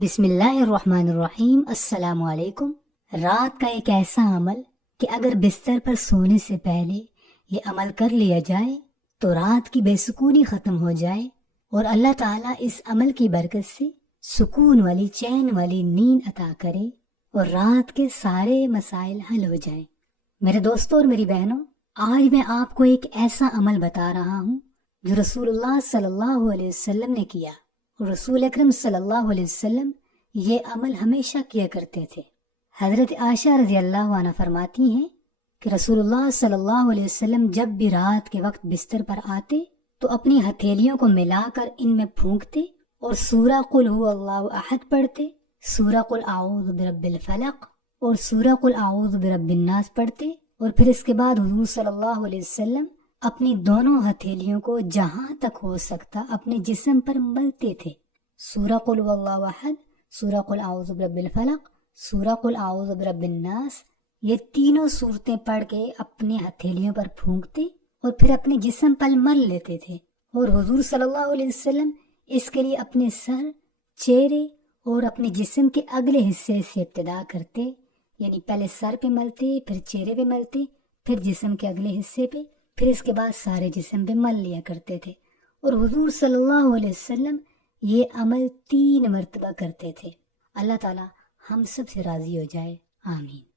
بسم اللہ الرحمن الرحیم۔ السلام علیکم۔ رات کا ایک ایسا عمل کہ اگر بستر پر سونے سے پہلے یہ عمل کر لیا جائے تو رات کی بے سکونی ختم ہو جائے اور اللہ تعالیٰ اس عمل کی برکت سے سکون والی چین والی نیند عطا کرے اور رات کے سارے مسائل حل ہو جائیں۔ میرے دوستوں اور میری بہنوں، آج میں آپ کو ایک ایسا عمل بتا رہا ہوں جو رسول اللہ صلی اللہ علیہ وسلم نے کیا، اور رسول اکرم صلی اللہ علیہ وسلم یہ عمل ہمیشہ کیا کرتے تھے۔ حضرت عائشہ رضی اللہ عنہ فرماتی ہیں کہ رسول اللہ صلی اللہ علیہ وسلم جب بھی رات کے وقت بستر پر آتے تو اپنی ہتھیلیوں کو ملا کر ان میں پھونکتے اور سورہ قل هو اللہ احد پڑھتے، سورہ قل اعوذ برب الفلق اور سورہ قل اعوذ برب الناس پڑھتے، اور پھر اس کے بعد حضور صلی اللہ علیہ وسلم اپنی دونوں ہتھیلیوں کو جہاں تک ہو سکتا اپنے جسم پر ملتے تھے۔ سورہ قل هو اللہ احد، سورہ قل اعوذ برب الفلق، سورہ قل اعوذ برب الناس، یہ تینوں صورتیں پڑھ کے اپنے ہتھیلیوں پر پھونکتے اور پھر اپنے جسم پر مل لیتے تھے، اور حضور صلی اللہ علیہ وسلم اس کے لیے اپنے سر، چہرے اور اپنے جسم کے اگلے حصے سے ابتدا کرتے، یعنی پہلے سر پہ ملتے، پھر چہرے پہ ملتے، پھر جسم کے اگلے حصے پہ، پھر اس کے بعد سارے جسم پہ مل لیا کرتے تھے۔ اور حضور صلی اللہ علیہ وسلم یہ عمل 3 مرتبہ کرتے تھے۔ اللہ تعالی ہم سب سے راضی ہو جائے، آمین۔